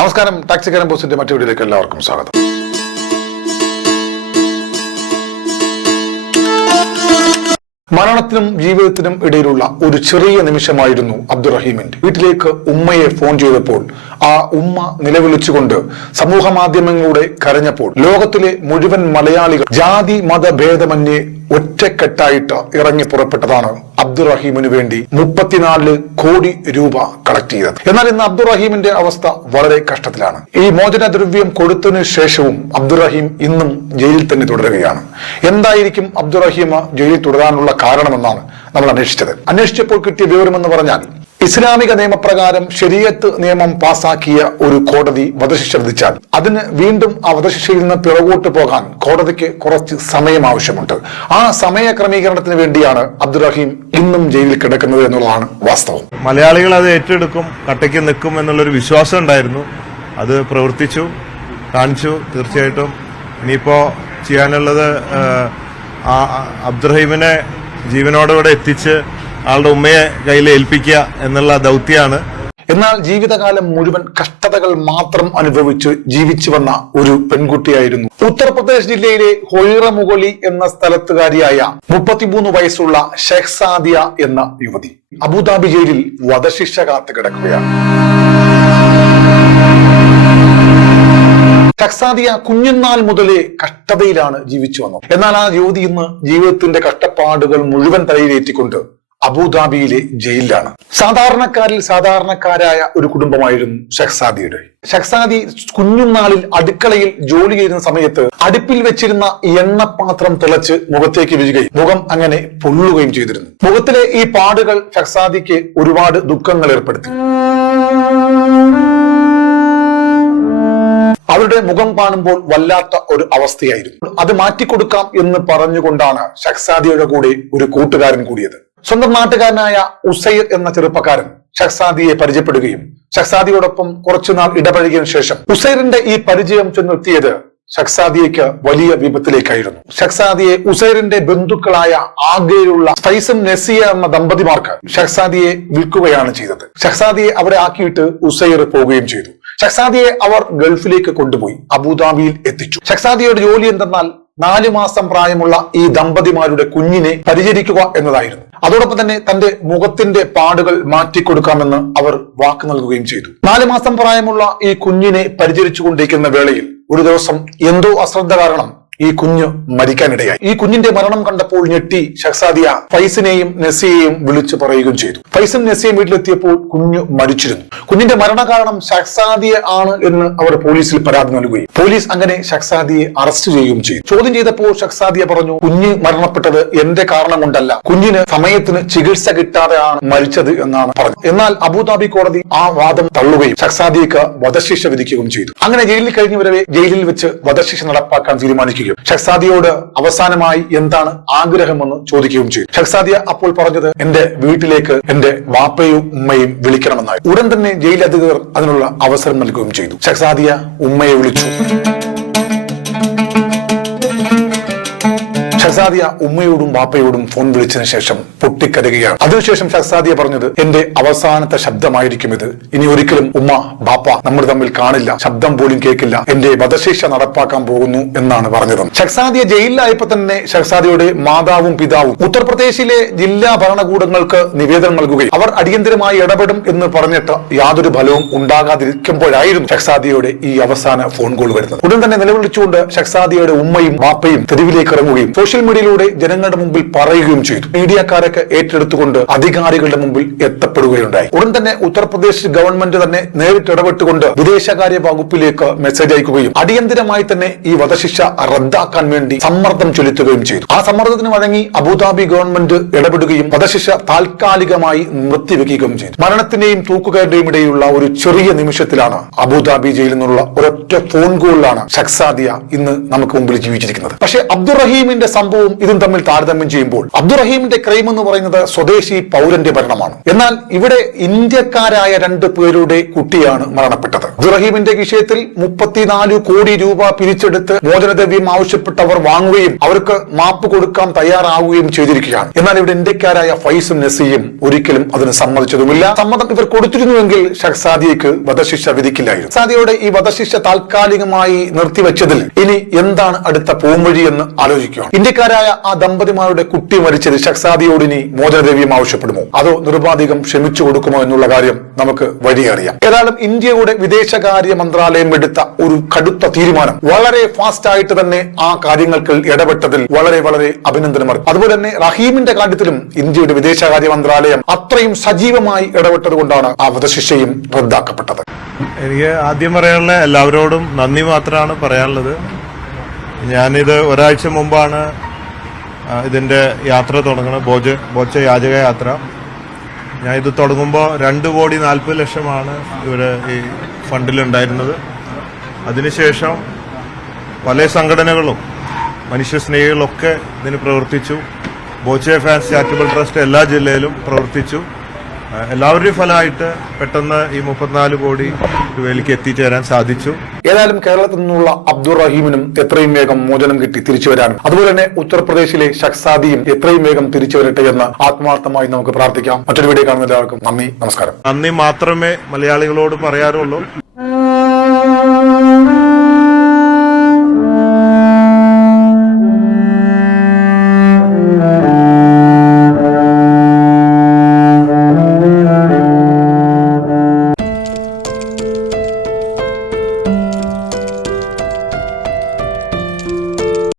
നമസ്കാരം. ടാക്സിക്കാരൻ പോസ്റ്റിന്റെ മറ്റു വീഡിയോയിലേക്ക് എല്ലാവർക്കും സ്വാഗതം. മരണത്തിനും ജീവിതത്തിനും ഇടയിലുള്ള ഒരു ചെറിയ നിമിഷമായിരുന്നു അബ്ദുറഹീമിന്റെ. വീട്ടിലേക്ക് ഉമ്മയെ ഫോൺ ചെയ്തപ്പോൾ ആ ഉമ്മ നിലവിളിച്ചുകൊണ്ട് സമൂഹ മാധ്യമങ്ങളിലൂടെ കരഞ്ഞപ്പോൾ ലോകത്തിലെ മുഴുവൻ മലയാളികൾ ജാതി മതഭേദമന്യേ ഒറ്റക്കെട്ടായിട്ട് ഇറങ്ങി പുറപ്പെട്ടതാണ് അബ്ദുറഹീമിന് വേണ്ടി 34 കോടി രൂപ കളക്ട് ചെയ്തത്. എന്നാൽ ഇന്ന് അബ്ദുറഹീമിന്റെ അവസ്ഥ വളരെ കഷ്ടത്തിലാണ്. ഈ മോചനദ്രവ്യം കൊടുത്തതിനു ശേഷവും അബ്ദുറഹീം ഇന്നും ജയിലിൽ തന്നെ തുടരുകയാണ്. എന്തായിരിക്കും അബ്ദുറഹീം ജയിലിൽ തുടരാനുള്ള കാരണമെന്നാണ് നമ്മൾ അന്വേഷിച്ചപ്പോൾ കിട്ടിയ വിവരമെന്ന് പറഞ്ഞാൽ, ഇസ്ലാമിക നിയമപ്രകാരം ശരീഅത്ത് നിയമം പാസാക്കിയ ഒരു കോടതി വധശിക്ഷ വിധിച്ചാൽ അതിന് വീണ്ടും ആ വധശിക്ഷയിൽ നിന്ന് പിറകോട്ട് പോകാൻ കോടതിക്ക് കുറച്ച് സമയം ആവശ്യമുണ്ട്. ആ സമയ ക്രമീകരണത്തിന് വേണ്ടിയാണ് അബ്ദുറഹീം ഇന്നും ജയിലിൽ കിടക്കുന്നത് എന്നുള്ളതാണ് വാസ്തവം. മലയാളികൾ അത് ഏറ്റെടുക്കും, കട്ടയ്ക്ക് നിൽക്കും എന്നുള്ളൊരു വിശ്വാസം ഉണ്ടായിരുന്നു. അത് പ്രവർത്തിച്ചു കാണിച്ചു. തീർച്ചയായിട്ടും ഇനിയിപ്പോ ചെയ്യാനുള്ളത് അബ്ദുറഹീമിനെ ജീവനോടുകൂടെ എത്തിച്ച് ആളുടെ ഉമ്മയെ കയ്യിൽ ഏൽപ്പിക്കുക എന്നുള്ള ദൗത്യമാണ്. എന്നാൽ ജീവിതകാലം മുഴുവൻ കഷ്ടതകൾ മാത്രം അനുഭവിച്ച് ജീവിച്ചു വന്ന ഒരു പെൺകുട്ടിയായിരുന്നു ഉത്തർപ്രദേശ് ജില്ലയിലെ ഹൊയ്റമുഗളി എന്ന സ്ഥലത്തുകാരിയായ 33 വയസ്സുള്ള ഷെഹ്സാദിയ എന്ന യുവതി. അബുദാബി ജയിലിൽ വധശിക്ഷ കാത്തു കിടക്കുകയാണ്. ഷെഹ്സാദിയ കുഞ്ഞുനാൾ മുതലേ കഷ്ടതയിലാണ് ജീവിച്ചു വന്നത്. എന്നാൽ ആ യുവതി ഇന്ന് ജീവിതത്തിന്റെ കഷ്ടപ്പാടുകൾ മുഴുവൻ തലയിലേറ്റിക്കൊണ്ട് അബുദാബിയിലെ ജയിലിലാണ്. സാധാരണക്കാരിൽ സാധാരണക്കാരായ ഒരു കുടുംബമായിരുന്നു ഷെഹ്സാദിയുടെ. ഷെഹ്സാദി കുഞ്ഞുനാളിൽ അടുക്കളയിൽ ജോലി ചെയ്യുന്ന സമയത്ത് അടുപ്പിൽ വെച്ചിരുന്ന എണ്ണപ്പാത്രം തിളച്ച് മുഖത്തേക്ക് വീഴുകയും മുഖം അങ്ങനെ പൊള്ളുകയും ചെയ്തിരുന്നു. മുഖത്തിലെ ഈ പാടുകൾ ഷെഹ്സാദിക്ക് ഒരുപാട് ദുഃഖങ്ങൾ ഏർപ്പെടുത്തി. അവരുടെ മുഖം കാണുമ്പോൾ വല്ലാത്ത ഒരു അവസ്ഥയായിരുന്നു. അത് മാറ്റിക്കൊടുക്കാം എന്ന് പറഞ്ഞുകൊണ്ടാണ് ഷെഹ്സാദിയുടെ കൂടെ ഒരു കൂട്ടുകാരൻ കൂടിയത്. സ്വന്തം നാട്ടുകാരനായ ഉസൈർ എന്ന ചെറുപ്പക്കാരൻ ഷെഹ്സാദിയെ പരിചയപ്പെടുകയും ഷെഹ്സാദിയോടൊപ്പം കുറച്ചുനാൾ ഇടപഴകിയതിനു ശേഷം ഉസൈറിന്റെ ഈ പരിചയം ചെന്നെത്തിയത് ഷെഹ്സാദിയയ്ക്ക് വലിയ വിപത്തിലേക്കായിരുന്നു. ഷെഹ്സാദിയെ ഉസൈറിന്റെ ബന്ധുക്കളായ ആഗ്രയിലുള്ള ഫൈസും നസിയ എന്ന ദമ്പതിമാർക്ക് ഷെഹ്സാദിയെ വിൽക്കുകയാണ് ചെയ്തത്. ഷെഹ്സാദിയെ അവിടെ ആക്കിയിട്ട് ഉസൈർ പോവുകയും ചെയ്തു. ഷെഹ്സാദിയെ അവർ ഗൾഫിലേക്ക് കൊണ്ടുപോയി അബുദാബിയിൽ എത്തിച്ചു. ഷെഹ്സാദിയുടെ ജോലി എന്തെന്നാൽ 4 മാസം പ്രായമുള്ള ഈ ദമ്പതിമാരുടെ കുഞ്ഞിനെ പരിചരിക്കുക എന്നതായിരുന്നു. അതോടൊപ്പം തന്നെ തന്റെ മുഖത്തിന്റെ പാടുകൾ മാറ്റിക്കൊടുക്കാമെന്ന് അവർ വാക്ക് നൽകുകയും ചെയ്തു. 4 മാസം പ്രായമുള്ള ഈ കുഞ്ഞിനെ പരിചരിച്ചുകൊണ്ടിരിക്കുന്ന വേളയിൽ ഒരു ദിവസം എന്തോ അശ്രദ്ധ കാരണം ഈ കുഞ്ഞ് മരിക്കാനിടയായി. ഈ കുഞ്ഞിന്റെ മരണം കണ്ടപ്പോൾ ഞെട്ടി ഷെഹ്സാദിയ ഫൈസിനെയും നസിയെയും വിളിച്ചു പറയുകയും ചെയ്തു. ഫൈസും നസിയും വീട്ടിലെത്തിയപ്പോൾ കുഞ്ഞ് മരിച്ചിരുന്നു. കുഞ്ഞിന്റെ മരണകാരണം ഷെഹ്സാദിയ ആണ് എന്ന് അവർ പോലീസിൽ പരാതി നൽകുകയും പോലീസ് അങ്ങനെ ഷെഹ്സാദിയെ അറസ്റ്റ് ചെയ്യുകയും ചെയ്തു. ചോദ്യം ചെയ്തപ്പോൾ ഷെഹ്സാദിയ പറഞ്ഞു, കുഞ്ഞ് മരണപ്പെട്ടത് എന്റെ കാരണം കൊണ്ടല്ല, കുഞ്ഞിന് സമയത്തിന് ചികിത്സ കിട്ടാതെയാണ് മരിച്ചത് എന്നാണ് പറഞ്ഞത്. എന്നാൽ അബുദാബി കോടതി ആ വാദം തള്ളുകയും ഷെഹ്സാദിയക്ക് വധശിക്ഷ വിധിക്കുകയും ചെയ്തു. അങ്ങനെ ജയിലിൽ കഴിഞ്ഞു വരവെ ജയിലിൽ വെച്ച് വധശിക്ഷ നടപ്പാക്കാൻ തീരുമാനിക്കുകയും ഷെഹ്സാദിയോട് അവസാനമായി എന്താണ് ആഗ്രഹമെന്ന് ചോദിക്കുകയും ചെയ്തു. ഷെഹ്സാദിയ അപ്പോൾ പറഞ്ഞത്, എന്റെ വീട്ടിലേക്ക് എന്റെ വാപ്പയും ഉമ്മയും വിളിക്കണമെന്നായി. ഉടൻ തന്നെ ജയിൽ അധികൃതർ അതിനുള്ള അവസരം നൽകുകയും ചെയ്തു. ഷെഹ്സാദിയ ഉമ്മയെ വിളിച്ചു. ഷെഹ്സാദിയ ഉമ്മയോടും ബാപ്പയോടും ഫോൺ വിളിച്ചതിന് ശേഷം പൊട്ടിക്കരയുകയാണ്. അതിനുശേഷം ഷെഹ്സാദിയ പറഞ്ഞത്, എന്റെ അവസാനത്തെ ശബ്ദമായിരിക്കും ഇത്. ഇനി ഒരിക്കലും ഉമ്മ ബാപ്പ നമ്മൾ തമ്മിൽ കാണില്ല, ശബ്ദം പോലും കേൾക്കില്ല, എന്റെ വധശിക്ഷ നടപ്പാക്കാൻ പോകുന്നു എന്നാണ് പറഞ്ഞത്. ഷെഹ്സാദിയ ജയിലിലായപ്പോ തന്നെ ഷെഹ്സാദിയുടെ മാതാവും പിതാവും ഉത്തർപ്രദേശിലെ ജില്ലാ ഭരണകൂടങ്ങൾക്ക് നിവേദനം നൽകുകയും അവർ അടിയന്തരമായി ഇടപെടും എന്ന് പറഞ്ഞിട്ട് യാതൊരു ഫലവും ഉണ്ടാകാതിരിക്കുമ്പോഴായിരുന്നു ഷെഹ്സാദിയുടെ ഈ അവസാന ഫോൺ കോൾ വരുന്നത്. ഉടൻ തന്നെ നിലവിളിച്ചുകൊണ്ട് ഷെഹ്സാദിയുടെ ഉമ്മയും ബാപ്പയും തെരുവിലേക്ക് ഇറങ്ങുകയും സോഷ്യൽ മീഡിയയിലൂടെ ജനങ്ങളുടെ മുമ്പിൽ പറയുകയും ചെയ്തു. മീഡിയക്കാരൊക്കെ ഏറ്റെടുത്തുകൊണ്ട് അധികാരികളുടെ മുമ്പിൽ എത്തപ്പെടുകയുണ്ടായി. ഉടൻ തന്നെ ഉത്തർപ്രദേശ് ഗവൺമെന്റ് തന്നെ നേരിട്ട് ഇടപെട്ടുകൊണ്ട് വിദേശകാര്യ വകുപ്പിലേക്ക് മെസ്സേജ് അയക്കുകയും അടിയന്തരമായി തന്നെ ഈ വധശിക്ഷ റദ്ദാക്കാൻ വേണ്ടി സമ്മർദ്ദം ചെലുത്തുകയും ചെയ്തു. ആ സമ്മർദ്ദത്തിന് വഴങ്ങി അബുദാബി ഗവൺമെന്റ് ഇടപെടുകയും വധശിക്ഷ താൽക്കാലികമായി നിർത്തിവെക്കുകയും ചെയ്തു. മരണത്തിന്റെയും തൂക്കുകയറിന്റെയും ഇടയിലുള്ള ഒരു ചെറിയ നിമിഷത്തിലാണ് അബുദാബി ജയിലിൽ നിന്നുള്ള ഒരൊറ്റ ഫോൺ കോളിലാണ് ഷെഹ്സാദിയ ഇന്ന് നമുക്ക് മുമ്പിൽ ജീവിച്ചിരിക്കുന്നത്. പക്ഷേ അബ്ദുറഹീമിന്റെ സംഭവവും ഇതും തമ്മിൽ താരതമ്യം ചെയ്യുമ്പോൾ അബ്ദുറഹീമിന്റെ ക്രൈം എന്ന് പറയുന്നത് സ്വദേശി പൗരന്റെ മരണമാണ്. എന്നാൽ ഇവിടെ ഇന്ത്യക്കാരായ 2 പേരുടെ കുട്ടിയാണ് മരണപ്പെട്ടത്. അബ്ദുറഹീമിന്റെ വിഷയത്തിൽ 34 കോടി രൂപ പിരിച്ചെടുത്ത് മോചനദ്രവ്യം ആവശ്യപ്പെട്ടവർ വാങ്ങുകയും അവർക്ക് മാപ്പ് കൊടുക്കാൻ തയ്യാറാവുകയും ചെയ്തിരിക്കുകയാണ്. എന്നാൽ ഇവിടെ ഇന്ത്യക്കാരായ ഫൈസും നസിയും ഒരിക്കലും അതിന് സമ്മതിച്ചതുമില്ല. സമ്മതം ഇവർ കൊടുത്തിരുന്നുവെങ്കിൽ ഷഹ്സാദിയക്ക് വധശിക്ഷ വിധിക്കില്ലായിരുന്നു. ഷഹ്സാദിയുടെ ഈ വധശിക്ഷ താൽക്കാലികമായി നിർത്തിവെച്ചതിൽ ഇനി എന്താണ് അടുത്ത പോംവഴി എന്ന് ആലോചിക്കുകയാണ്. ഇന്ത്യക്കാരായ ആ ദമ്പതിമാരുടെ കുട്ടി മരിച്ചത് ഷഹ്സാദിയോട് ഇനി മോചനദ്രവ്യം ആവശ്യപ്പെടുമോ അതോ നിർബാധികം ക്ഷമിച്ചു കൊടുക്കുമോ എന്നുള്ള കാര്യം നമുക്ക് വഴി അറിയാം. ഏതായാലും ഇന്ത്യയുടെ വിദേശകാര്യ മന്ത്രാലയം എടുത്ത ഒരു കടുത്ത തീരുമാനം വളരെ ഫാസ്റ്റ് ആയിട്ട് തന്നെ ആ കാര്യങ്ങൾക്ക് ഇടപെട്ടതിൽ വളരെ വളരെ അഭിനന്ദനം അറിയിക്കും. അതുപോലെ തന്നെ റഹീമിന്റെ കാര്യത്തിലും ഇന്ത്യയുടെ വിദേശകാര്യ മന്ത്രാലയം അത്രയും സജീവമായി ഇടപെട്ടത് കൊണ്ടാണ് ആ വധശിക്ഷയും റദ്ദാക്കപ്പെട്ടത്. എനിക്ക് ആദ്യം പറയാനുള്ള എല്ലാവരോടും നന്ദി മാത്രമാണ് പറയാനുള്ളത്. ഞാനിത് ഒരാഴ്ച മുമ്പാണ് ഇതിന്റെ യാത്ര തുടങ്ങുന്നത്, ബോച്ച യാചക യാത്ര. ഞാൻ ഇത് തുടങ്ങുമ്പോൾ 2,40,00,000 ഇവിടെ ഈ ഫണ്ടിലുണ്ടായിരുന്നത്. അതിനുശേഷം പല സംഘടനകളും മനുഷ്യസ്നേഹികളൊക്കെ ഇതിന് പ്രവർത്തിച്ചു. ബോച്ചെ ഫാൻസ് ചാരിറ്റബിൾ ട്രസ്റ്റ് എല്ലാ ജില്ലയിലും പ്രവർത്തിച്ചു. എല്ലാവരുടെയും ഫലമായിട്ട് പെട്ടെന്ന് ഈ 34 കോടി രൂപയിലേക്ക് എത്തിച്ചേരാൻ സാധിച്ചു. ഏതായാലും കേരളത്തിൽ നിന്നുള്ള അബ്ദുറഹീമിനും എത്രയും വേഗം മോചനം കിട്ടി തിരിച്ചു വരാനും അതുപോലെ തന്നെ ഉത്തർപ്രദേശിലെ ഷഹ്സാദിയും എത്രയും വേഗം തിരിച്ചു വരട്ടെ എന്ന് ആത്മാർത്ഥമായി നമുക്ക് പ്രാർത്ഥിക്കാം. മറ്റൊരു വീഡിയോ കാണുന്ന എല്ലാവർക്കും നന്ദി, നമസ്കാരം. നന്ദി മാത്രമേ മലയാളികളോട് പറയാറുള്ളൂ.